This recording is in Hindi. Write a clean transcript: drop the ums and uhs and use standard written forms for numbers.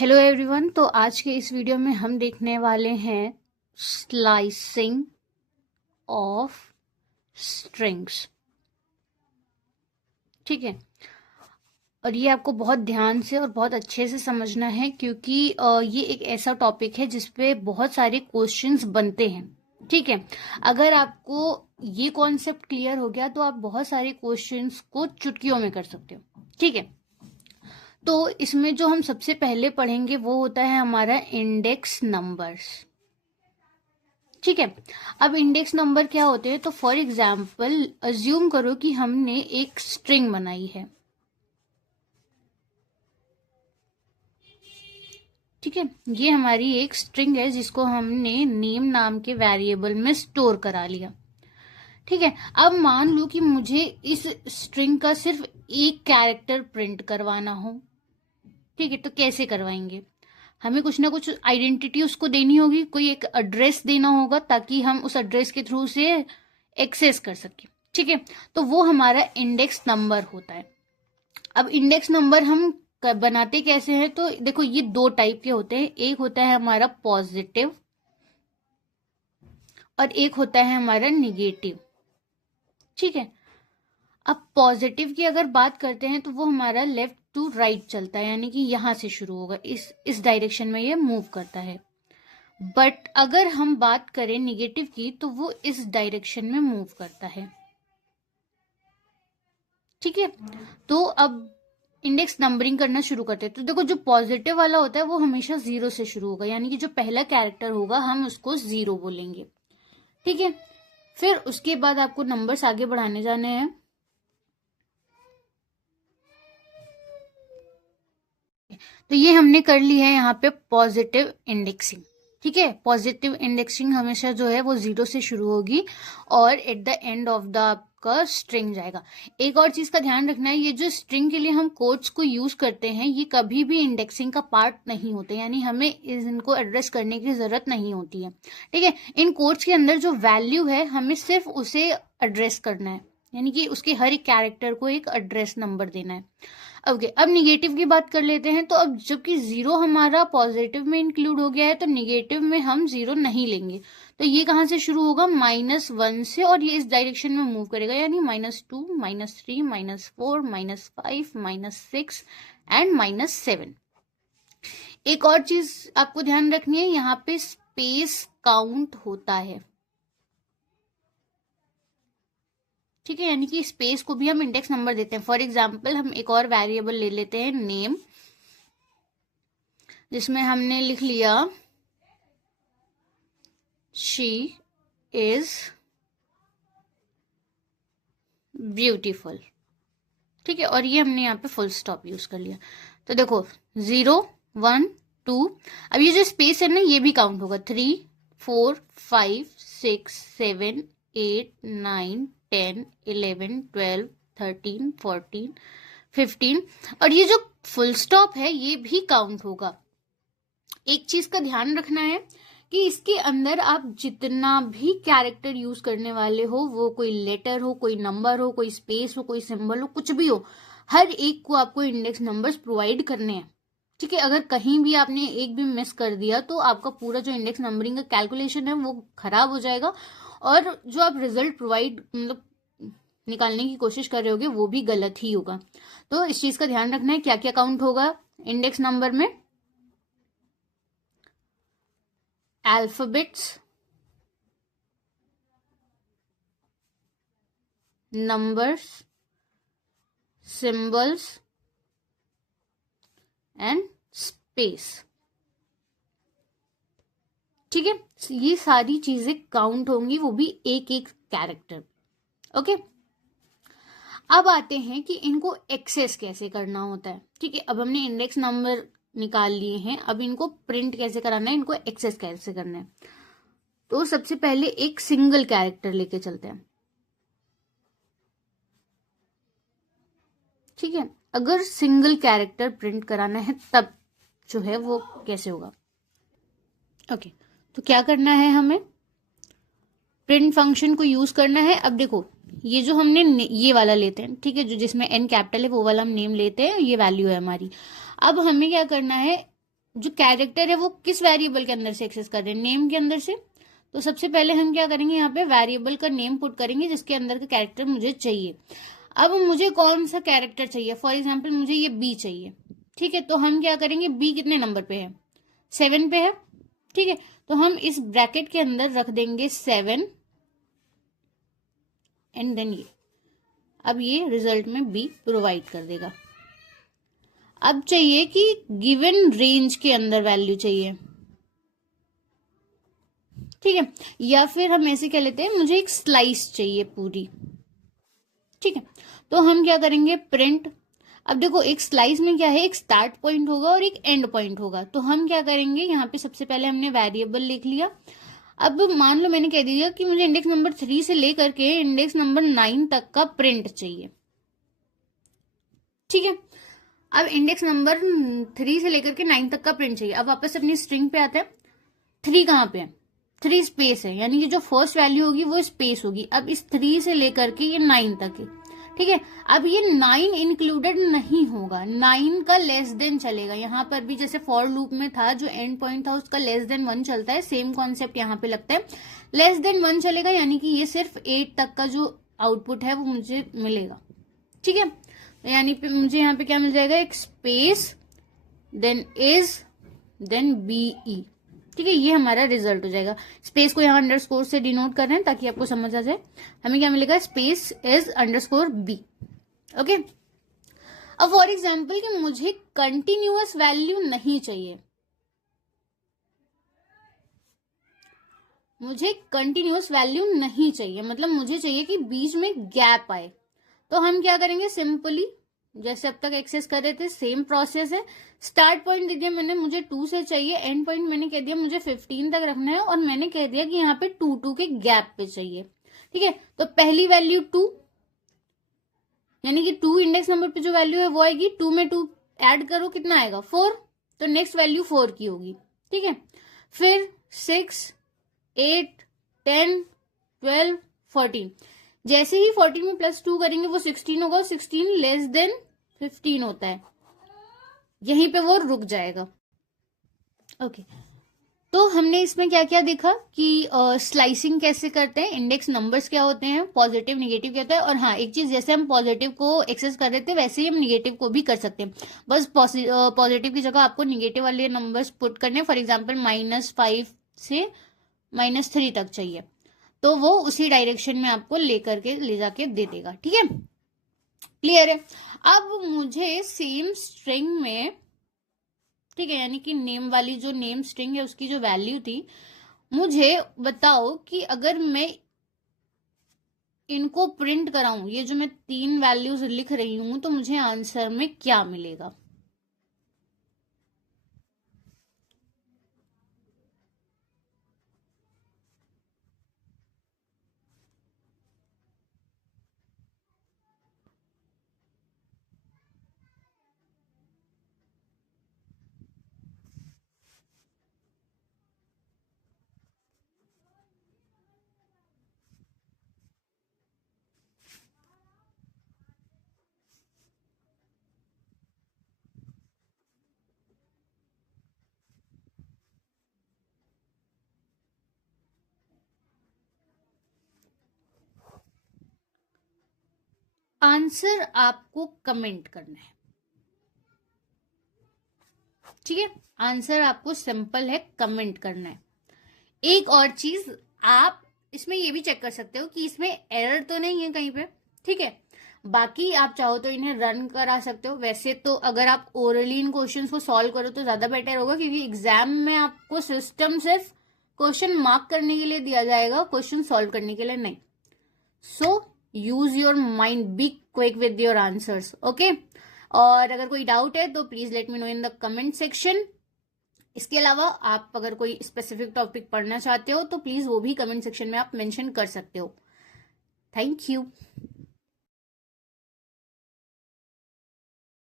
Hello everyone. तो आज के इस वीडियो में हम देखने वाले हैं स्लाइसिंग ऑफ स्ट्रिंग्स। ठीक है, और ये आपको बहुत ध्यान से और बहुत अच्छे से समझना है क्योंकि ये एक ऐसा टॉपिक है जिसपे बहुत सारे क्वेश्चंस बनते हैं। ठीक है, अगर आपको ये कॉन्सेप्ट क्लियर हो गया तो आप बहुत सारे क्वेश्चंस को चुटकियों में कर सकते हो। ठीक है, तो इसमें जो हम सबसे पहले पढ़ेंगे वो होता है हमारा इंडेक्स नंबर्स। ठीक है, अब इंडेक्स नंबर क्या होते हैं? तो फॉर एग्जाम्पल अज्यूम करो कि हमने एक स्ट्रिंग बनाई है। ठीक है, ये हमारी एक स्ट्रिंग है जिसको हमने नेम नाम के वेरिएबल में स्टोर करा लिया। ठीक है, अब मान लो कि मुझे इस स्ट्रिंग का सिर्फ एक कैरेक्टर प्रिंट करवाना हो। ठीक है, तो कैसे करवाएंगे? हमें कुछ ना कुछ आइडेंटिटी उसको देनी होगी, कोई एक एड्रेस देना होगा ताकि हम उस एड्रेस के थ्रू से एक्सेस कर सके। ठीक है, तो वो हमारा इंडेक्स नंबर होता है। अब इंडेक्स नंबर हम बनाते कैसे हैं? तो देखो, ये दो टाइप के होते हैं। एक होता है हमारा पॉजिटिव और एक होता है हमारा निगेटिव। ठीक है, अब पॉजिटिव की अगर बात करते हैं तो वो हमारा लेफ्ट टू राइट चलता है, यानी कि यहां से शुरू होगा, इस डायरेक्शन में ये मूव करता है। बट अगर हम बात करें निगेटिव की तो वो इस डायरेक्शन में मूव करता है। ठीक है, तो अब इंडेक्स नंबरिंग करना शुरू करते हैं। तो देखो, जो पॉजिटिव वाला होता है वो हमेशा 0 से शुरू होगा, यानी कि जो पहला कैरेक्टर होगा हम उसको 0 बोलेंगे। ठीक है, फिर उसके बाद आपको नंबर्स आगे बढ़ाने जाने हैं। तो ये हमने कर ली है यहाँ पे पॉजिटिव इंडेक्सिंग। ठीक है, पॉजिटिव इंडेक्सिंग हमेशा जो है वो 0 से शुरू होगी और at the end of the आपका स्ट्रिंग जाएगा। एक और चीज का ध्यान रखना है, ये जो स्ट्रिंग के लिए हम कोड्स को यूज करते हैं ये कभी भी इंडेक्सिंग का पार्ट नहीं होते, यानी हमें इनको एड्रेस करने की जरूरत नहीं होती है। ठीक है, इन कोड्स के अंदर जो वैल्यू है हमें सिर्फ उसे एड्रेस करना है, यानी कि उसके हर एक कैरेक्टर को एक एड्रेस नंबर देना है। ओके, अब निगेटिव की बात कर लेते हैं। तो अब जबकि 0 हमारा पॉजिटिव में इंक्लूड हो गया है तो निगेटिव में हम 0 नहीं लेंगे। तो ये कहां से शुरू होगा? -1 से, और ये इस डायरेक्शन में मूव करेगा, यानी -2, -3, -4, -5, -6 एंड -7। एक और चीज आपको ध्यान रखनी है, यहाँ पे स्पेस काउंट होता है। ठीक है, यानी कि स्पेस को भी हम इंडेक्स नंबर देते हैं। फॉर एग्जाम्पल हम एक और वेरिएबल ले लेते हैं नेम, जिसमें हमने लिख लिया शी इज ब्यूटीफुल। ठीक है, और ये हमने यहाँ पे फुल स्टॉप यूज कर लिया। तो देखो 0, 1, 2, अब ये जो स्पेस है ना ये भी काउंट होगा। 3, 4, 5, 6, 7, 8, 9, 10, 11, 12, 13, 14, 15, और ये जो फुल स्टॉप है ये भी काउंट होगा। एक चीज का ध्यान रखना है कि इसके अंदर आप जितना भी कैरेक्टर यूज करने वाले हो, वो कोई लेटर हो, कोई नंबर हो, कोई स्पेस हो, कोई सिंबल हो, कुछ भी हो, हर एक को आपको इंडेक्स नंबर्स प्रोवाइड करने हैं। ठीक है, अगर कहीं भी आपने एक भी मिस कर दिया तो आपका पूरा जो इंडेक्स नंबरिंग का कैलकुलेशन है वो खराब हो जाएगा, और जो आप रिजल्ट प्रोवाइड मतलब निकालने की कोशिश कर रहे होगे वो भी गलत ही होगा। तो इस चीज का ध्यान रखना है क्या क्या काउंट होगा इंडेक्स नंबर में। Alphabets, numbers, symbols and space. ठीक है, ये सारी चीजें काउंट होंगी, वो भी एक एक कैरेक्टर। ओके, अब आते हैं कि इनको एक्सेस कैसे करना होता है। ठीक है, अब हमने इंडेक्स नंबर निकाल लिए हैं, अब इनको प्रिंट कैसे कराना है, इनको एक्सेस कैसे करना है। तो सबसे पहले एक सिंगल कैरेक्टर लेके चलते हैं। ठीक है, अगर सिंगल कैरेक्टर प्रिंट कराना है तब जो है वो कैसे होगा? ओके, तो क्या करना है, हमें प्रिंट फंक्शन को यूज करना है। अब देखो, ये जो हमने ये वाला लेते हैं, ठीक है, जो जिसमें एन कैपिटल है वो वाला हम नेम लेते हैं, ये वैल्यू है हमारी। अब हमें क्या करना है, जो कैरेक्टर है वो किस वेरिएबल के अंदर से एक्सेस कर रहे हैं, नेम के अंदर से। तो सबसे पहले हम क्या करेंगे, यहाँ पे वेरिएबल का नेम पुट करेंगे जिसके अंदर का कैरेक्टर मुझे चाहिए। अब मुझे कौन सा कैरेक्टर चाहिए, फॉर एग्जाम्पल मुझे ये बी चाहिए, ठीक है। तो हम क्या करेंगे, बी कितने नंबर पे है, 7 पे है, ठीक है। तो हम इस ब्रैकेट के अंदर रख देंगे 7 एंड देन ये, अब ये रिजल्ट में बी प्रोवाइड कर देगा। अब चाहिए कि गिवन रेंज के अंदर वैल्यू चाहिए, ठीक है। या फिर हम ऐसे कह लेते हैं मुझे एक स्लाइस चाहिए पूरी, ठीक है। तो हम क्या करेंगे, प्रिंट। अब देखो एक स्लाइस में क्या है, एक स्टार्ट पॉइंट होगा और एक एंड पॉइंट होगा। तो हम क्या करेंगे, यहाँ पे सबसे पहले हमने वेरिएबल लिख लिया। अब मान लो मैंने कह दिया कि मुझे इंडेक्स नंबर 3 से लेकर के इंडेक्स नंबर 9 तक का प्रिंट चाहिए, ठीक है। अब इंडेक्स नंबर 3 से लेकर के 9 तक का प्रिंट चाहिए। अब वापस अपनी स्ट्रिंग पे आते हैं, 3 कहाँ पे है, 3 स्पेस है, यानी कि जो फर्स्ट वैल्यू होगी वो स्पेस होगी। अब इस 3 से लेकर के ये 9 तक है, ठीक है। अब ये 9 इंक्लूडेड नहीं होगा, 9 का लेस देन चलेगा। यहाँ पर भी जैसे फॉर लूप में था, जो एंड पॉइंट था उसका लेस देन 1 चलता है, सेम कॉन्सेप्ट यहाँ पे लगता है, लेस देन 1 चलेगा, यानी कि ये सिर्फ 8 तक का जो आउटपुट है वो मुझे मिलेगा, ठीक है। यानी मुझे यहाँ पे क्या मिल जाएगा, एक space then is then B, ठीक है। ये हमारा रिजल्ट हो जाएगा। स्पेस को यहाँ अंडरस्कोर से डिनोट कर रहे हैं ताकि आपको समझ आ जाए। हमें क्या मिलेगा, space is underscore B, okay. अब फॉर एग्जाम्पल कि मुझे कंटिन्यूअस वैल्यू नहीं चाहिए, मुझे कंटिन्यूअस वैल्यू नहीं चाहिए, मतलब मुझे चाहिए कि बीच में गैप आए। तो हम क्या करेंगे, सिंपली जैसे अब तक एक्सेस कर रहे थे सेम प्रोसेस है। स्टार्ट पॉइंट दे दिया मैंने, मुझे 2 से चाहिए, एंड पॉइंट मैंने कह दिया मुझे 15 तक रखना है, और मैंने कह दिया कि यहाँ पे 2 के गैप पे चाहिए, ठीक है। तो पहली वैल्यू 2, यानी कि 2 इंडेक्स नंबर पे जो वैल्यू है वो आएगी, 2 में 2 ऐड करो कितना आएगा, 4, तो नेक्स्ट वैल्यू 4 की होगी, ठीक है। फिर 6, 8, 10, 12, 14, जैसे ही 14 में +2 करेंगे वो 16 होगा, 16 लेस देन 15 होता है, यहीं पे वो रुक जाएगा, ओके। तो हमने इसमें क्या क्या देखा कि स्लाइसिंग कैसे करते हैं, इंडेक्स नंबर्स क्या होते हैं, पॉजिटिव निगेटिव क्या होता है, और हाँ एक चीज, जैसे हम पॉजिटिव को एक्सेस कर रहे थे वैसे ही हम निगेटिव को भी कर सकते हैं। बस पॉजिटिव की जगह आपको निगेटिव वाले नंबर्स पुट करने, फॉर एग्जाम्पल -5 से -3 तक चाहिए, तो वो उसी डायरेक्शन में आपको ले जाके दे देगा, ठीक है। क्लियर है। अब मुझे सेम स्ट्रिंग में, ठीक है, यानी कि नेम वाली जो नेम स्ट्रिंग है उसकी जो वैल्यू थी, मुझे बताओ कि अगर मैं इनको प्रिंट कराऊं, ये जो मैं 3 वैल्यूज लिख रही हूं, तो मुझे आंसर में क्या मिलेगा। आंसर आपको कमेंट करना है, ठीक है। आंसर आपको सिंपल है, कमेंट करना है। एक और चीज, आप इसमें ये भी चेक कर सकते हो कि इसमें एरर तो नहीं है कहीं पे, ठीक है। बाकी आप चाहो तो इन्हें रन करा सकते हो। वैसे तो अगर आप ओरली इन क्वेश्चंस को सॉल्व करो तो ज्यादा बेटर होगा, क्योंकि एग्जाम में आपको सिस्टम सिर्फ क्वेश्चन मार्क करने के लिए दिया जाएगा, क्वेश्चन सॉल्व करने के लिए नहीं। So use your mind, be quick with your answers, okay. और अगर कोई डाउट है तो please let me know in the comment section. इसके अलावा आप अगर कोई स्पेसिफिक टॉपिक पढ़ना चाहते हो तो प्लीज वो भी कमेंट सेक्शन में आप मेंशन कर सकते हो। Thank you.